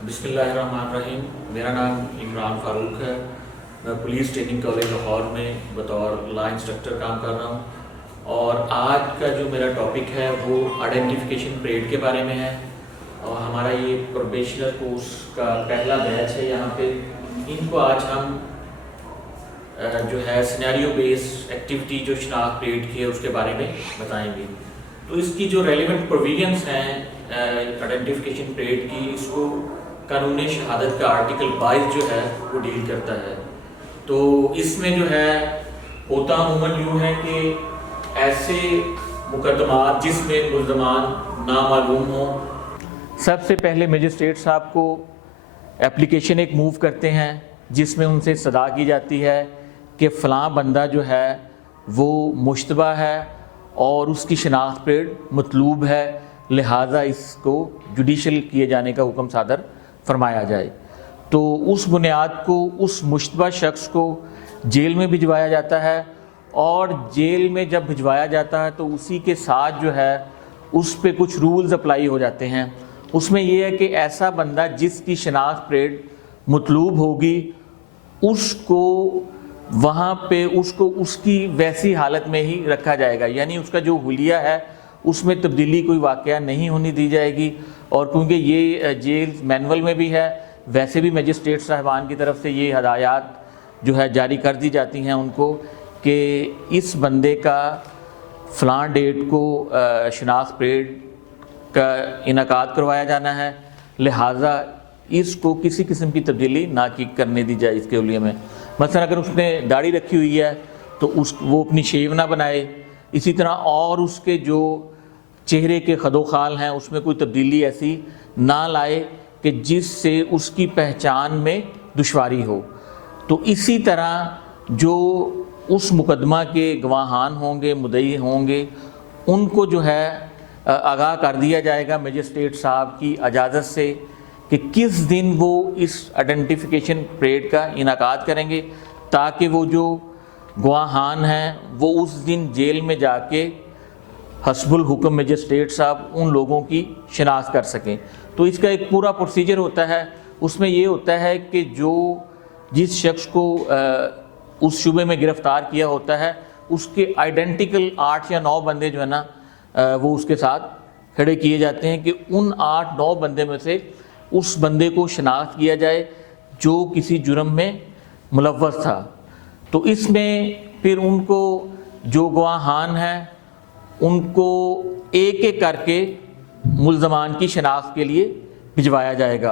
बिस्मिल्लाहिर्रहमानिर्रहीम। मेरा नाम इमरान फ़ारूक है। मैं पुलिस ट्रेनिंग कॉलेज लाहौर में बतौर लॉ इंस्ट्रक्टर काम कर रहा हूँ और आज का जो मेरा टॉपिक है वो आइडेंटिफिकेशन परेड के बारे में है। और हमारा ये प्रोबेशनर कोर्स का पहला बैच है। यहाँ पे इनको आज हम जो है सिनेरियो बेस्ड एक्टिविटी जो शनाख्त परेड की है उसके बारे में बताएंगे। तो इसकी जो रेलिवेंट प्रोविजंस हैं आइडेंटिफिकेशन परेड की, इसको कानून शहादत का आर्टिकल 22 जो है वो डील करता है। तो इसमें जो है होता अमूमन यूँ है कि ऐसे मुकदमात जिसमें मुल्ज़मान नामालूम हो, सबसे पहले मजिस्ट्रेट साहब को एप्लीकेशन एक मूव करते हैं जिसमें उनसे सदा की जाती है कि फ़लाँ बंदा जो है वो मुश्तबा है और उसकी शनाख्त परेड मतलूब है, लिहाजा इसको जुडिशल किए जाने का हुक्म सादर फरमाया जाए। तो उस बुनियाद को उस मुश्तबा शख्स को जेल में भिजवाया जाता है और जेल में जब भिजवाया जाता है तो उसी के साथ जो है उस पे कुछ रूल्स अप्लाई हो जाते हैं। उसमें यह है कि ऐसा बंदा जिसकी शनाख्त परेड मतलूब होगी उसको वहाँ पे उसको उसकी वैसी हालत में ही रखा जाएगा, यानी उसका जो हुलिया है उसमें तब्दीली कोई वाक़या नहीं होने दी जाएगी। और क्योंकि ये जेल मैनुअल में भी है, वैसे भी मजिस्ट्रेट साहबान की तरफ से ये हदायत जो है जारी कर दी जाती हैं उनको कि इस बंदे का फ़लाँ डेट को शनाख्त परेड का इनकाद करवाया जाना है, लिहाजा इसको किसी किस्म की तब्दीली ना की करने दी जाए इसके हुलिये में। मसलन अगर उसने दाढ़ी रखी हुई है तो वो अपनी शेव ना बनाए। इसी तरह और उसके जो चेहरे के खदोखाल हैं उसमें कोई तब्दीली ऐसी ना लाए कि जिससे उसकी पहचान में दुश्वारी हो। तो इसी तरह जो उस मुकदमा के गवाहान होंगे, मुद्दई होंगे, उनको जो है आगाह कर दिया जाएगा मजिस्ट्रेट साहब की इजाज़त से कि किस दिन वो इस आइडेंटिफिकेशन परेड का इनकाद करेंगे, ताकि वो जो गवाहान हैं वो उस दिन जेल में जाके हस्बुल हुक्म मजिस्ट्रेट साहब उन लोगों की शिनाख्त कर सकें। तो इसका एक पूरा प्रोसीजर होता है। उसमें ये होता है कि जो जिस शख्स को उस शुबे में गिरफ़्तार किया होता है उसके आइडेंटिकल 8 या 9 बंदे जो है ना वो उसके साथ खड़े किए जाते हैं कि उन 8-9 बंदे में से उस बंदे को शनाख्त किया जाए जो किसी जुर्म में मुलव्वस था। तो इसमें फिर उनको जो गवाहान हैं उनको एक एक करके मुल्ज़मान की शनाख्त के लिए भिजवाया जाएगा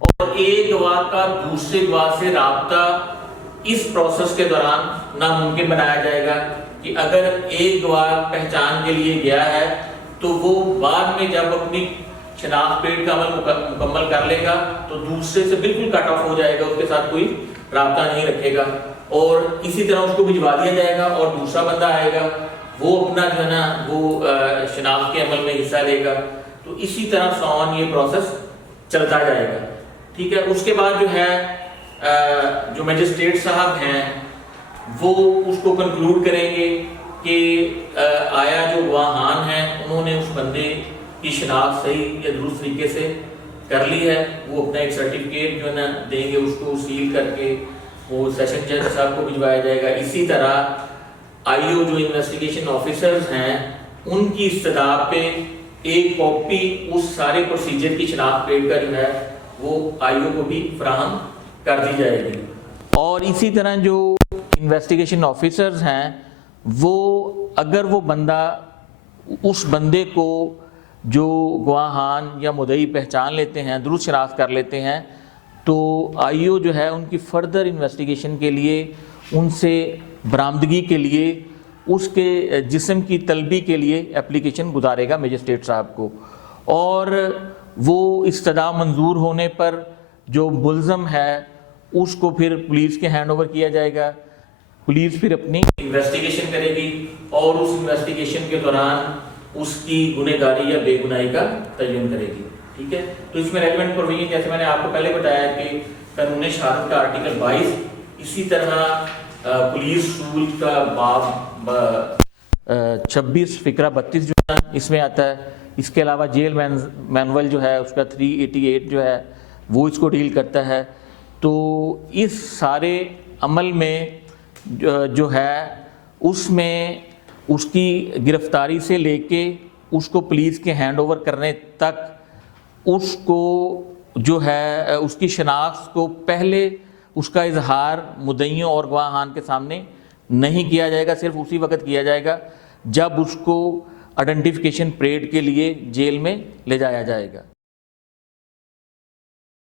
और एक गवाह का दूसरे गवाह से राब्ता इस प्रोसेस के दौरान नामुमकिन बनाया जाएगा कि अगर एक गवाह पहचान के लिए गया है तो वो बाद में जब अपनी शनाख्त परेड का अमल मुकम्मल कर लेगा तो दूसरे से बिल्कुल कट ऑफ हो जाएगा, उसके साथ कोई राब्ता नहीं रखेगा और इसी तरह उसको भिजवा दिया जाएगा और दूसरा बंदा आएगा, वो अपना जो है ना वो शनाख्त के अमल में हिस्सा लेगा। तो इसी तरह सॉन ये प्रोसेस चलता जाएगा। ठीक है। उसके बाद जो है जो मजिस्ट्रेट साहब हैं वो उसको कंक्लूड करेंगे कि आया जो गवाहान हैं उन्होंने उस बंदे की शनाख्त सही या दुरुस्त तरीके से कर ली है। वो अपना एक सर्टिफिकेट जो है ना देंगे, उसको सील करके वो सेशन जज साहब को भिजवाया जाएगा। इसी तरह आईओ जो इन्वेस्टिगेशन ऑफिसर्स हैं उनकी इस्तदा पे एक कॉपी उस सारे प्रोसीजर की शनाख्त परेड का जो है वो आईओ को भी फराहम कर दी जाएगी। और इसी तरह जो इन्वेस्टिगेशन ऑफिसर्स हैं वो अगर वो बंदा उस बंदे को जो गवाहान या मुद्दई पहचान लेते हैं, दुरुस्त शनाख्त कर लेते हैं, तो आईओ जो है उनकी फ़र्दर इन्वेस्टिगेशन के लिए उनसे बरामदगी के लिए उसके जिस्म की तलबी के लिए एप्लीकेशन गुजारेगा मजिस्ट्रेट साहब को और वो इस्तदा मंजूर होने पर जो मुल्ज़म है उसको फिर पुलिस के हैंड ओवर किया जाएगा। पुलिस फिर अपनी इन्वेस्टिगेशन करेगी और उस इन्वेस्टिगेशन के दौरान उसकी गुनहगारी या बेगुनाही का तयन करेगी। ठीक है। तो इसमें रेलिवेंट प्रोविजन जैसे मैंने आपको पहले बताया कि कानून शहादत का आर्टिकल 22, इसी तरह पुलिस रूल का बाब 26 फ़िक्रा 32 जो है इसमें आता है। इसके अलावा जेल मैनुअल जो है उसका 388 जो है وہ اس کو ڈیل کرتا ہے. تو اس سارے عمل میں جو ہے اس میں اس کی گرفتاری سے لے کے اس کو پولیس کے ہینڈ اوور کرنے تک اس کو جو ہے اس کی شناخت کو پہلے اس کا اظہار مدعیوں اور گواہان کے سامنے نہیں کیا جائے گا. صرف اسی وقت کیا جائے گا جب اس کو آئیڈینٹیفیکیشن پریڈ کے لیے جیل میں لے جایا جائے گا.